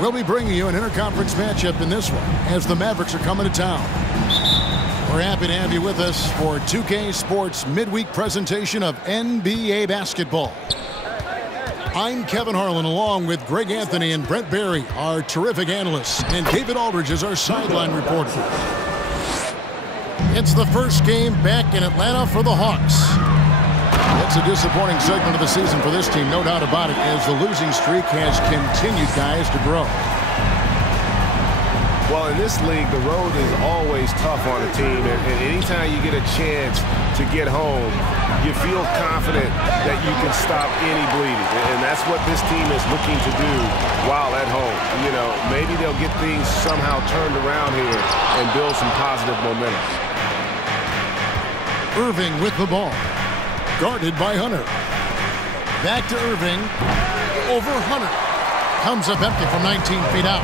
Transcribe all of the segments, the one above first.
We'll be bringing you an interconference matchup in this one as the Mavericks are coming to town. We're happy to have you with us for 2K Sports midweek presentation of NBA basketball. I'm Kevin Harlan along with Greg Anthony and Brent Barry, our terrific analysts, and David Aldridge is our sideline reporter. It's the first game back in Atlanta for the Hawks. It's a disappointing segment of the season for this team, no doubt about it, as the losing streak has continued, guys, to grow. Well, in this league, the road is always tough on a team, and anytime you get a chance to get home, you feel confident that you can stop any bleeding, and that's what this team is looking to do while at home. You know, maybe they'll get things somehow turned around here and build some positive momentum. Irving with the ball, guarded by Hunter. Back to Irving, over Hunter. Comes up empty from 19 feet out.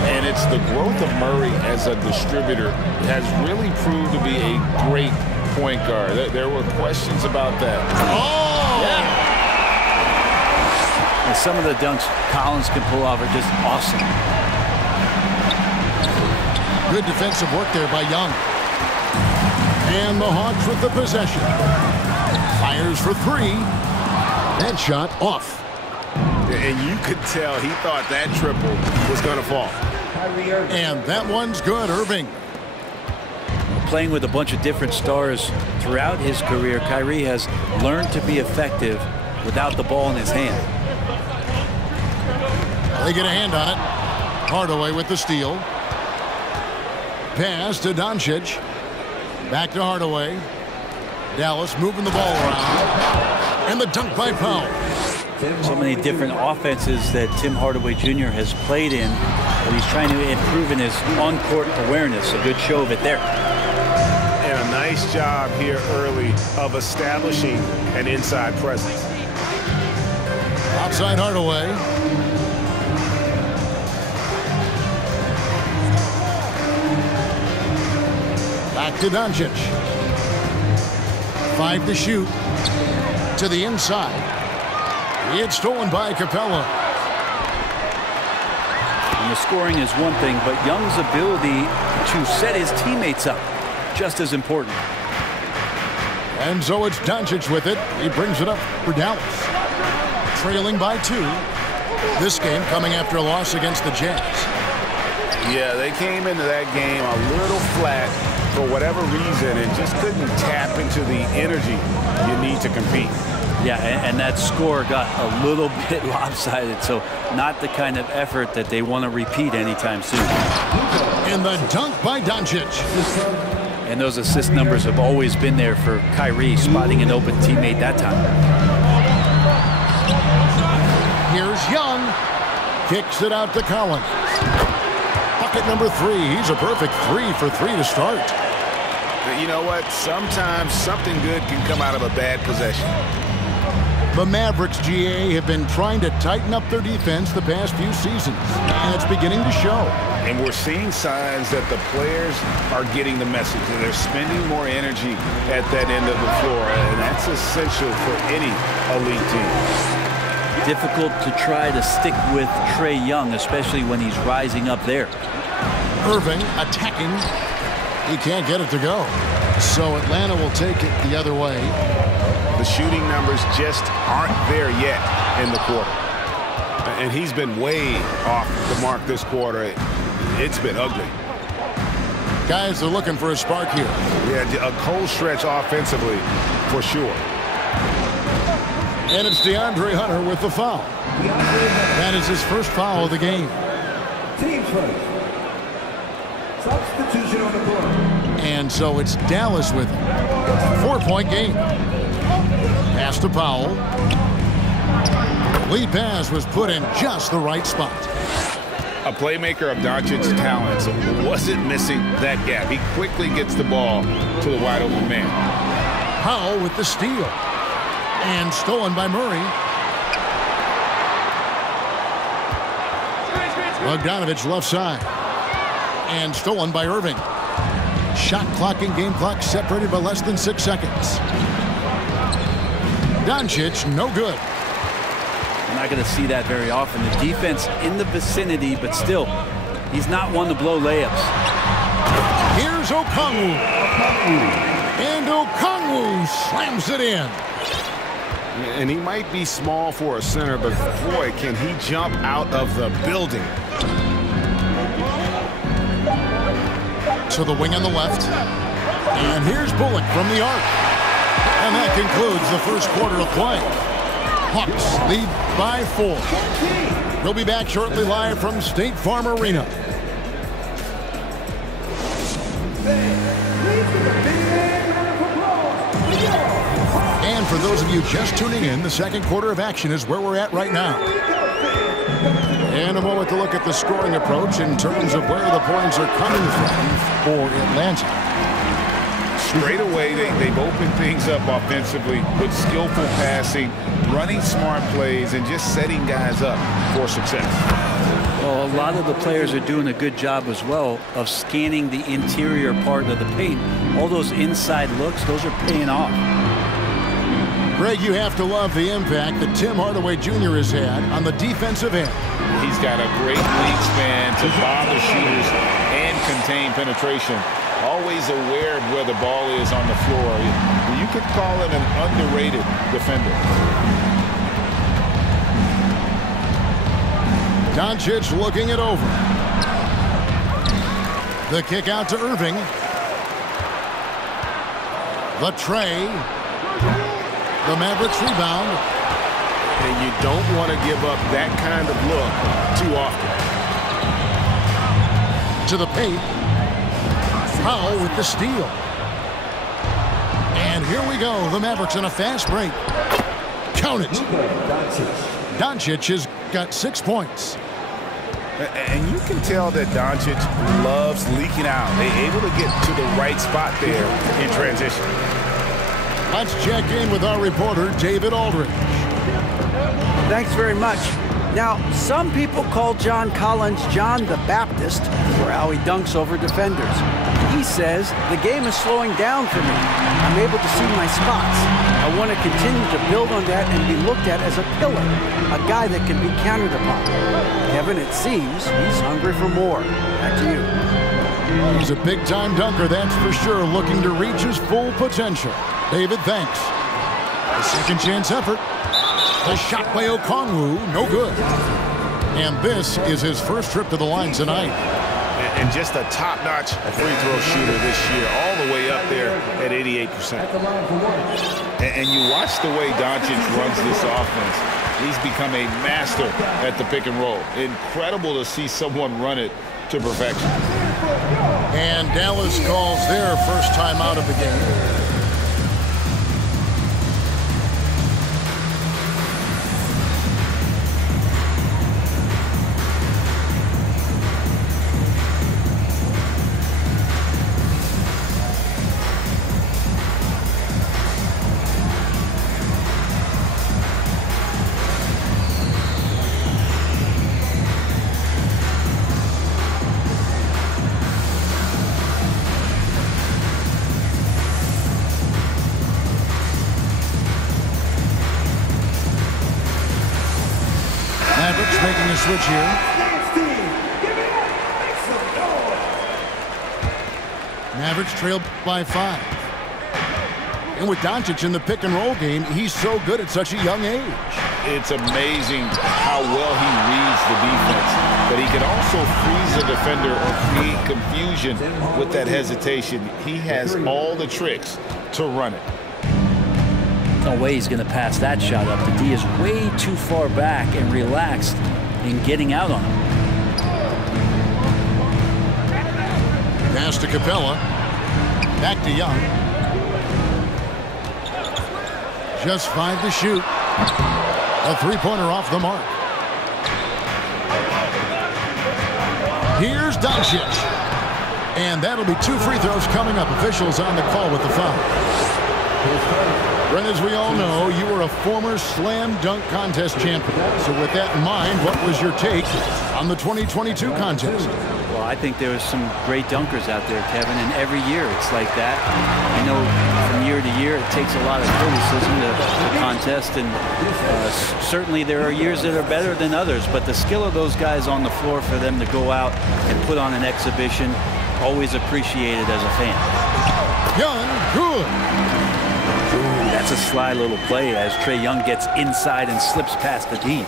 And it's the growth of Murray as a distributor has really proved to be a great point guard. There were questions about that. Oh! Yeah. And some of the dunks Collins can pull off are just awesome. Good defensive work there by Young. And the Hawks with the possession. Fires for three. That shot off. And you could tell he thought that triple was going to fall. And that one's good, Irving. Playing with a bunch of different stars throughout his career, Kyrie has learned to be effective without the ball in his hand. They get a hand on it. Hardaway with the steal. Pass to Doncic. Back to Hardaway. Dallas moving the ball around. And the dunk by Powell. So many different offenses that Tim Hardaway Jr. has played in, but he's trying to improve in his on-court awareness. A good show of it there. And a nice job here early of establishing an inside presence. Outside Hardaway. Back to Doncic. 5 to shoot. To the inside. It's stolen by Capella. And the scoring is one thing, but Young's ability to set his teammates up, just as important. And so it's Doncic with it. He brings it up for Dallas. Trailing by 2. This game coming after a loss against the Jazz. Yeah, they came into that game a little flat for whatever reason and just couldn't tap into the energy you need to compete. Yeah, and that score got a little bit lopsided, so not the kind of effort that they want to repeat anytime soon. And the dunk by Doncic. And those assist numbers have always been there for Kyrie, spotting an open teammate that time. Here's Young. Kicks it out to Collins. Bucket number 3. He's a perfect 3 for 3 to start. But you know what? Sometimes something good can come out of a bad possession. The Mavericks, GA, have been trying to tighten up their defense the past few seasons, and it's beginning to show. And we're seeing signs that the players are getting the message, and they're spending more energy at that end of the floor, and that's essential for any elite team. Difficult to try to stick with Trae Young, especially when he's rising up there. Irving attacking. He can't get it to go. So Atlanta will take it the other way. The shooting numbers just aren't there yet in the quarter. And he's been way off the mark this quarter. It's been ugly. Guys are looking for a spark here. Yeah, a cold stretch offensively for sure. And it's DeAndre Hunter with the foul. That is his first foul of the game. Team first. Substitution on the floor. And so it's Dallas with it. 4-point game. Pass to Powell. Lead pass was put in just the right spot. A playmaker of Doncic's talents wasn't missing that gap. He quickly gets the ball to the wide open man. Powell with the steal. And stolen by Murray. Bogdanovich left side. And stolen by Irving. Shot clock and game clock separated by less than 6 seconds. Doncic, no good. not going to see that very often. The defense in the vicinity, but still, he's not one to blow layups. Here's Okongwu. And Okongwu slams it in. And he might be small for a center, but boy, can he jump out of the building. To the wing on the left. And here's Bullock from the arc. And that concludes the first quarter of play. Hawks lead by 4. We'll be back shortly live from State Farm Arena. And for those of you just tuning in, the second quarter of action is where we're at right now. And a moment to look at the scoring approach in terms of where the points are coming from for Atlanta. Straight away, they've opened things up offensively with skillful passing, running smart plays, and just setting guys up for success. Well, a lot of the players are doing a good job as well of scanning the interior part of the paint. All those inside looks, those are paying off. Greg, you have to love the impact that Tim Hardaway Jr. has had on the defensive end. He's got a great wingspan to bother shooters and contain penetration. Always aware of where the ball is on the floor. You could call it an underrated defender. Doncic looking it over. The kick out to Irving. The tray. The Mavericks rebound. And you don't want to give up that kind of look too often. To the paint. Powell with the steal. And here we go. The Mavericks on a fast break. Count it. Doncic has got 6 points. And you can tell that Doncic loves leaking out. They're able to get to the right spot there in transition. Let's check in with our reporter, David Aldridge. Thanks very much. Now, some people call John Collins John the Baptist for how he dunks over defenders. He says, the game is slowing down for me. I'm able to see my spots. I want to continue to build on that and be looked at as a pillar, a guy that can be counted upon. Kevin, it seems he's hungry for more. Back to you. He's a big-time dunker, that's for sure, looking to reach his full potential. David, thanks. A second chance effort. The shot by Okongwu, no good. And this is his first trip to the line tonight. And just a top-notch free throw shooter this year, all the way up there at 88%. And you watch the way Doncic runs this offense. He's become a master at the pick and roll. Incredible to see someone run it to perfection. And Dallas calls their first time out of the game. Making a switch here. Mavericks trailed by 5. And with Doncic in the pick and roll game, he's so good at such a young age. It's amazing how well he reads the defense, but he can also freeze a defender or create confusion with that hesitation. He has all the tricks to run it. No way he's going to pass that shot up. The D is way too far back and relaxed in getting out on him. Pass to Capella. Back to Young. Just 5 to shoot. A three-pointer off the mark. Here's Doncic. And that'll be 2 free throws coming up. Officials on the call with the foul. Brent, as we all know, you were a former slam dunk contest champion. So with that in mind, what was your take on the 2022 contest? Well, I think there was some great dunkers out there, Kevin, and every year it's like that. I know from year to year it takes a lot of criticism, the contest, and certainly there are years that are better than others, but the skill of those guys on the floor for them to go out and put on an exhibition, always appreciated as a fan. Young, good. Ooh, that's a sly little play as Trae Young gets inside and slips past the D.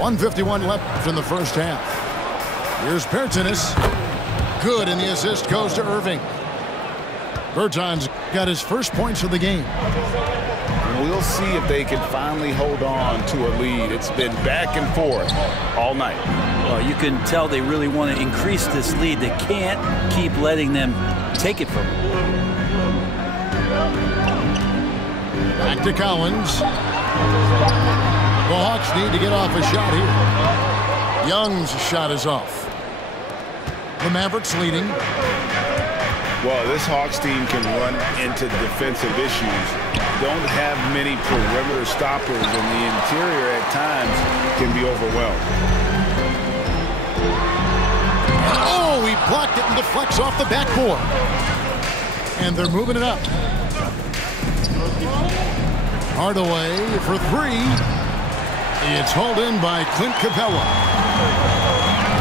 .151 left in the first half. Here's Bertanis. Good, and the assist goes to Irving. Bertans got his first points of the game. We'll see if they can finally hold on to a lead. It's been back and forth all night. Well, you can tell they really want to increase this lead. They can't keep letting them take it from them. Back to Collins. The Hawks need to get off a shot here. Young's shot is off. The Mavericks leading. Well, this Hawks team can run into defensive issues. Don't have many perimeter stoppers, and the interior at times can be overwhelmed. Oh, he blocked it and deflects off the backboard. And they're moving it up. Hardaway for three. It's hauled in by Clint Capella.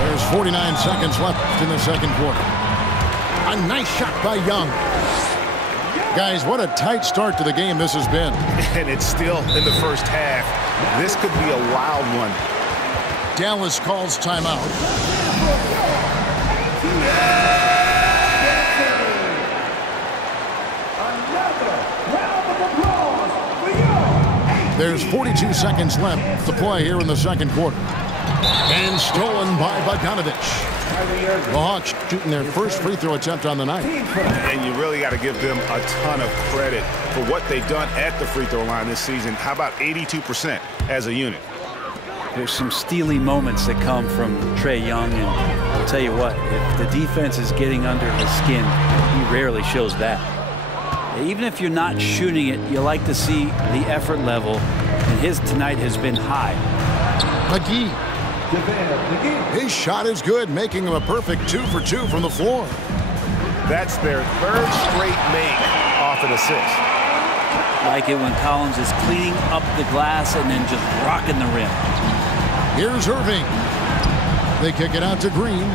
There's 49 seconds left in the second quarter. A nice shot by Young. Guys, what a tight start to the game this has been. And it's still in the first half. This could be a wild one. Dallas calls timeout. There's 42 seconds left to play here in the second quarter. And stolen by Bogdanovich. The Hawks shooting their first free throw attempt on the night. And you really got to give them a ton of credit for what they've done at the free throw line this season. How about 82% as a unit? There's some steely moments that come from Trae Young, and I'll tell you what, if the defense is getting under his skin, he rarely shows that. Even if you're not shooting it, you like to see the effort level, and his tonight has been high. McGee. His shot is good, making him a perfect 2 for 2 from the floor. That's their third straight make off an assist. Like it when Collins is cleaning up the glass and then just rocking the rim. Here's Irving. They kick it out to Green.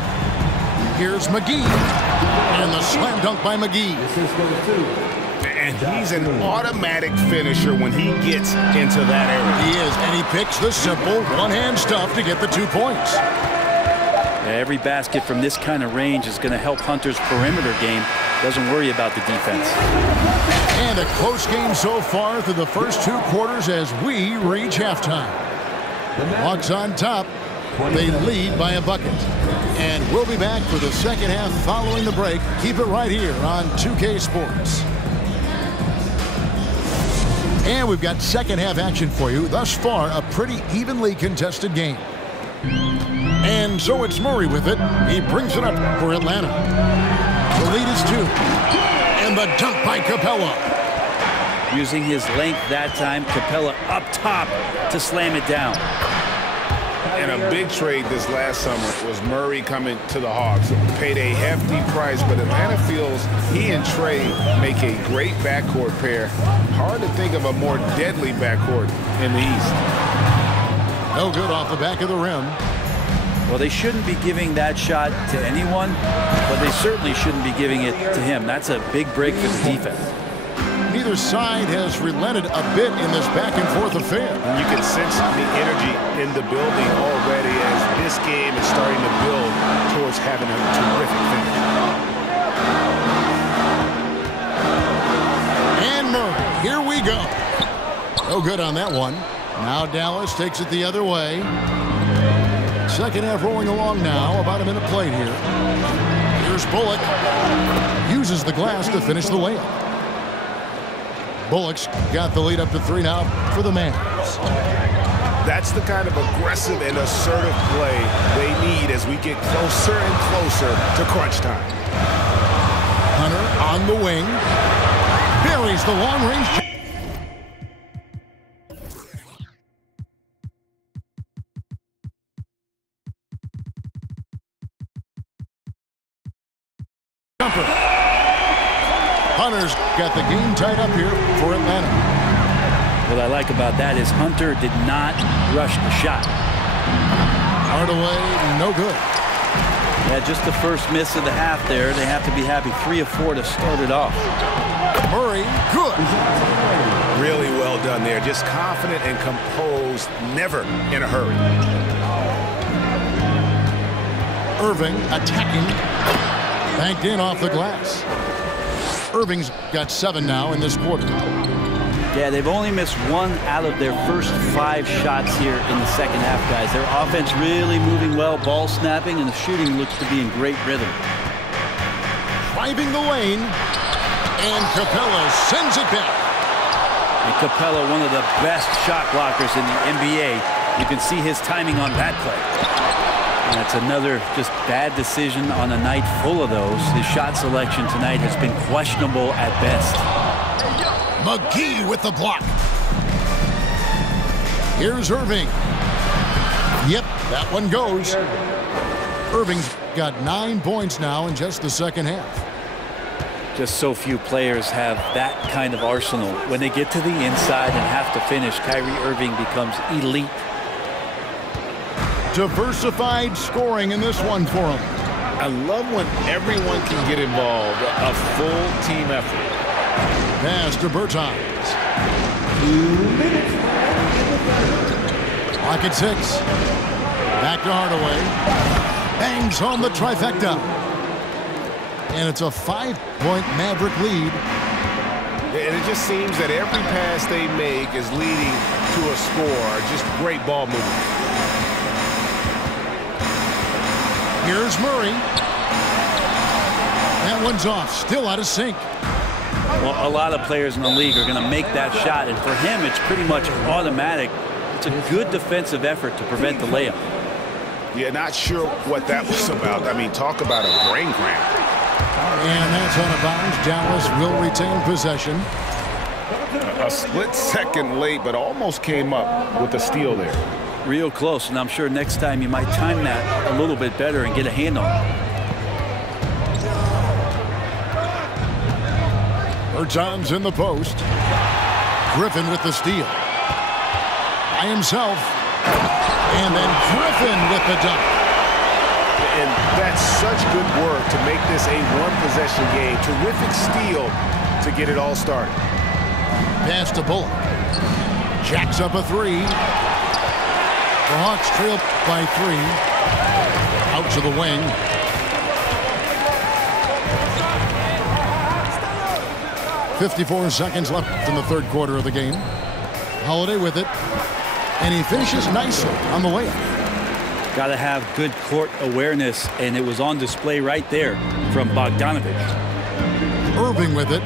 Here's McGee. And the slam dunk by McGee. And he's an automatic finisher when he gets into that area. He is, and he picks the simple one-hand stuff to get the 2 points. Every basket from this kind of range is going to help Hunter's perimeter game. Doesn't worry about the defense. And a close game so far through the first 2 quarters as we reach halftime. Hawks on top. They lead by a bucket. And we'll be back for the second half following the break. Keep it right here on 2K Sports. And we've got second half action for you. Thus far, a pretty evenly contested game. And so it's Murray with it. He brings it up for Atlanta. The lead is 2. And the dunk by Capella. Using his length that time, Capella up top to slam it down. And a big trade this last summer was Murray coming to the Hawks. Paid a hefty price, but Atlanta feels he and Trae make a great backcourt pair. Hard to think of a more deadly backcourt in the East. No good off the back of the rim. Well, they shouldn't be giving that shot to anyone, but they certainly shouldn't be giving it to him. That's a big break for the defense. Neither side has relented a bit in this back-and-forth affair. And you can sense the energy in the building already as this game is starting to build towards having a terrific finish. And Murray, here we go. No good on that one. Now Dallas takes it the other way. Second half rolling along now. About a minute played here. Here's Bullock. Uses the glass to finish the layup. Bullock's got the lead up to 3 now for the Mavs. That's the kind of aggressive and assertive play they need as we get closer and closer to crunch time. Hunter on the wing. Buries the long-range. got the game tied up here for Atlanta. What I like about that is Hunter did not rush the shot. Hardaway, no good. Yeah, just the first miss of the half there. They have to be happy. 3 of 4 to start it off. Murray, good. Really well done there. Just confident and composed, never in a hurry. Irving attacking. Banked in off the glass. Irving's got 7 now in this quarter. Yeah, they've only missed 1 out of their first 5 shots here in the second half, guys. Their offense really moving well, ball snapping, and the shooting looks to be in great rhythm. Driving the lane, and Capella sends it back. And Capella, one of the best shot blockers in the NBA. You can see his timing on that play. And that's another just bad decision on a night full of those. His shot selection tonight has been questionable at best. McGee with the block. Here's Irving. Yep, that one goes. Irving's got 9 points now in just the second half. Just so few players have that kind of arsenal. When they get to the inside and have to finish, Kyrie Irving becomes elite. Diversified scoring in this one for him. I love when everyone can get involved. A full team effort. Pass to Bertans. 2 minutes. Clock at 6. Back to Hardaway. Bangs home the trifecta. And it's a 5-point Maverick lead. And it just seems that every pass they make is leading to a score. Just great ball movement. Here's Murray. That one's off. Still out of sync. Well, a lot of players in the league are going to make that shot, and for him, it's pretty much automatic. It's a good defensive effort to prevent the layup. Yeah, not sure what that was about. I mean, talk about a brain cramp. And that's out of bounds. Dallas will retain possession. A split second late, but almost came up with a steal there. Real close, and I'm sure next time you might time that a little bit better and get a hand on it. Bertans in the post. Griffin with the steal. By himself. And then Griffin with the dunk. And that's such good work to make this a one-possession game. Terrific steal to get it all started. Pass to Bullock. Jacks up a 3. The Hawks trail by 3. Out to the wing. .54 seconds left in the third quarter of the game. Holiday with it. And he finishes nicely on the layup. Got to have good court awareness, and it was on display right there from Bogdanovich. Irving with it.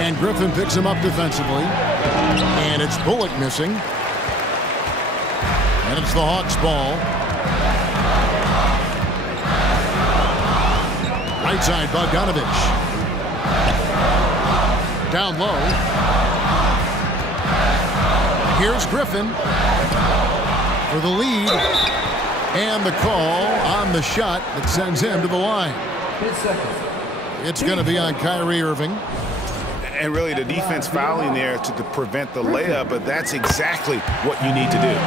And Griffin picks him up defensively. And it's Bullock missing. And it's the Hawks' ball. Right side, Bogdanovich. Down low. Here's Griffin for the lead. And the call on the shot that sends him to the line. 10 seconds. It's going to be on Kyrie Irving. And really the defense fouling there to prevent the layup, but that's exactly what you need to do.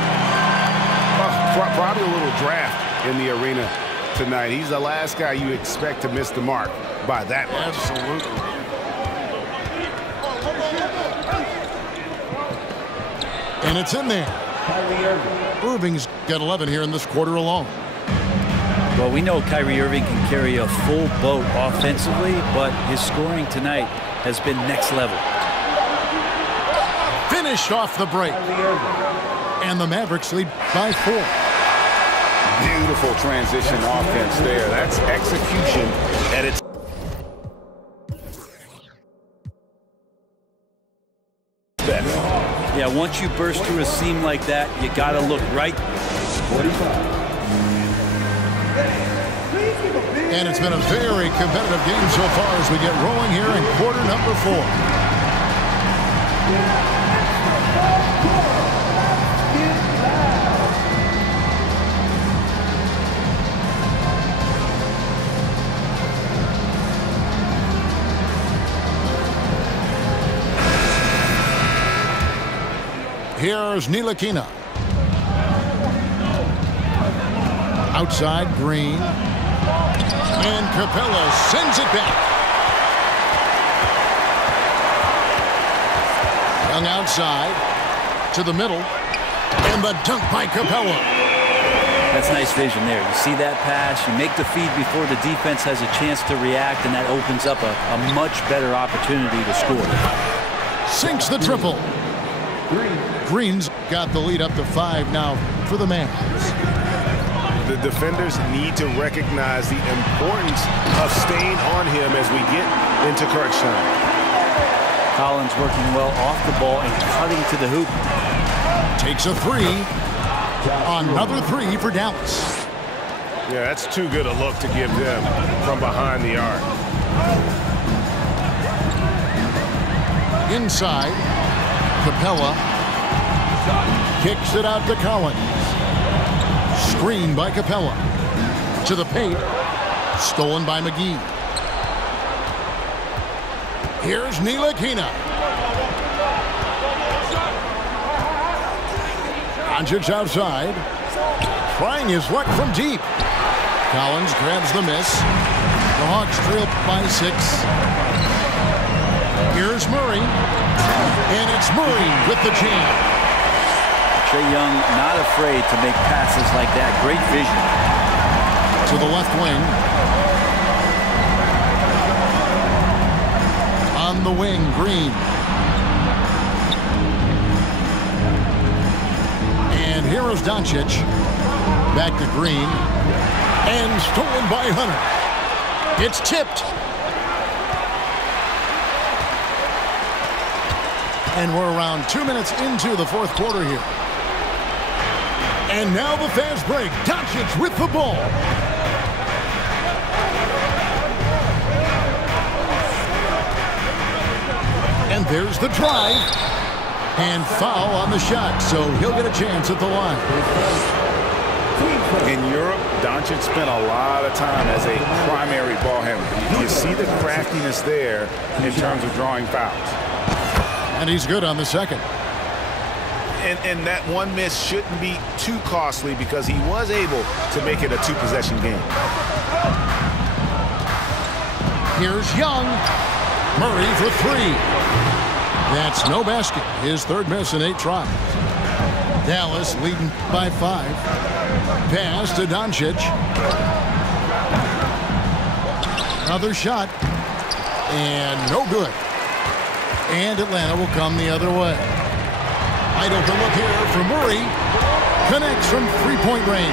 Probably a little draft in the arena tonight. He's the last guy you expect to miss the mark by that much. Absolutely. And it's in there. Kyrie Irving. Irving's got 11 here in this quarter alone. Well, we know Kyrie Irving can carry a full boat offensively, but his scoring tonight has been next level. Finished off the break. And the Mavericks lead by 4. Beautiful transition offense there. That's execution at its best. Yeah, once you burst through a seam like that, you got to look right. 45. And it's been a very competitive game so far as we get rolling here in quarter number 4. Here's Ntilikina. Outside, Green. And Capella sends it back. Young outside to the middle. And the dunk by Capella. That's nice vision there. You see that pass, you make the feed before the defense has a chance to react, and that opens up a much better opportunity to score. Sinks the triple. Green's got the lead up to 5 now for the Mavs. The defenders need to recognize the importance of staying on him as we get into crunch time. Collins working well off the ball and cutting to the hoop. Takes a 3. Another 3 for Dallas. Yeah, that's too good a look to give them from behind the arc. Inside, Capella kicks it out to Collins. Screen by Capella. To the paint. Stolen by McGee. Here's Ntilikina. Doncic outside. Trying his luck from deep. Collins grabs the miss. The Hawks trail by 6. Here's Murray. And it's Murray with the jam. Trae Young not afraid to make passes like that. Great vision. To the left wing. On the wing, Green. And here is Doncic. Back to Green. And stolen by Hunter. It's tipped. And we're around 2 minutes into the fourth quarter here. And now the fast break. Doncic with the ball. And there's the drive. And foul on the shot, so he'll get a chance at the line. In Europe, Doncic spent a lot of time as a primary ball handler. You see the craftiness there in terms of drawing fouls. And he's good on the second. And that one miss shouldn't be too costly because he was able to make it a 2-possession game. Here's Young. Murray for 3. That's no basket. His third miss in 8 tries. Dallas leading by 5. Pass to Doncic. Another shot. And no good. And Atlanta will come the other way. Wide open look here for Murray. Connects from 3-point range.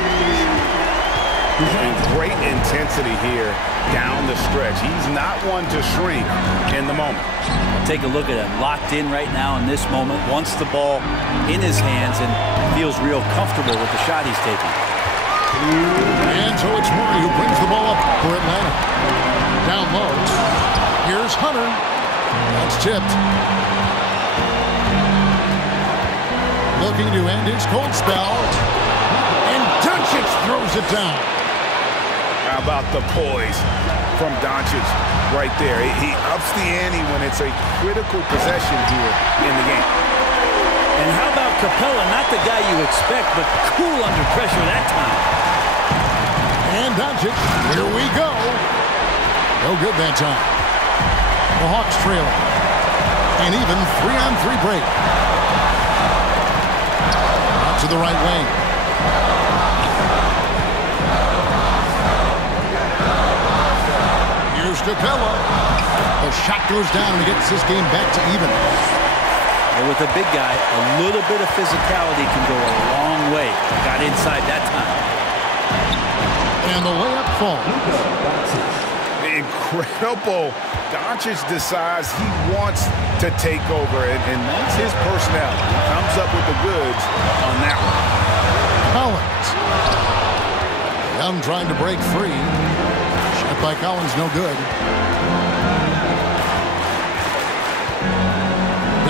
And great intensity here down the stretch. He's not one to shrink in the moment. Take a look at him. Locked in right now in this moment. Wants the ball in his hands and feels real comfortable with the shot he's taking. And so it's Murray who brings the ball up for Atlanta. Down low. Here's Hunter. That's tipped. Looking to end his cold spell. And Doncic throws it down. How about the poise from Doncic right there? He ups the ante when it's a critical possession here in the game. And how about Capella? Not the guy you expect, but cool under pressure that time. And Doncic, here we go. No good that time. The Hawks trail. An even 3-on-3 break. Out to the right wing. Here's Capella. The shot goes down and he gets this game back to even. And with a big guy, a little bit of physicality can go a long way. Got inside that time. And the layup falls. Incredible. Doncic decides he wants to take over, and that's his personality. He comes up with the goods on that one. Collins. Young trying to break free. Shot by Collins, no good.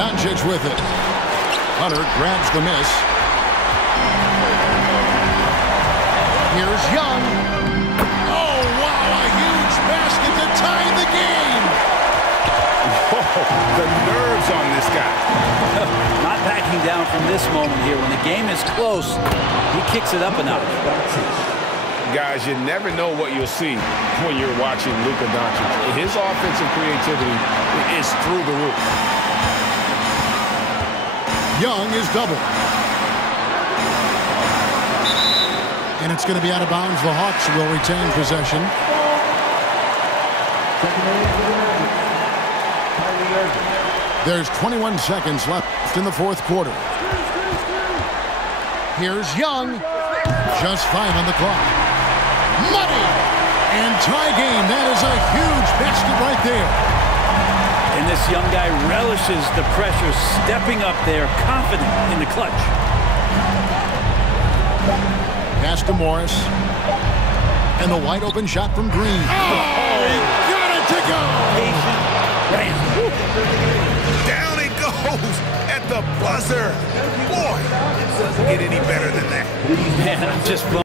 Doncic with it. Hunter grabs the miss. Here's Young. Oh, wow, a huge basket to tie the game. Whoa, the nerves on this guy. Not backing backing down from this moment here. When the game is close, he kicks it up a notch. Guys, you never know what you'll see when you're watching Luka Doncic. His offensive creativity is through the roof. Young is double. And it's going to be out of bounds. The Hawks will retain possession. There's 21 seconds left in the fourth quarter. Here's Young. Just 5 on the clock. Money! And tie game. That is a huge basket right there. And this young guy relishes the pressure, stepping up there, confident in the clutch. Pass to Morris. And the wide open shot from Green. Oh, he got it to go! Patient ram. Down it goes at the buzzer. Boy, it doesn't get any better than that. Man, I'm just blown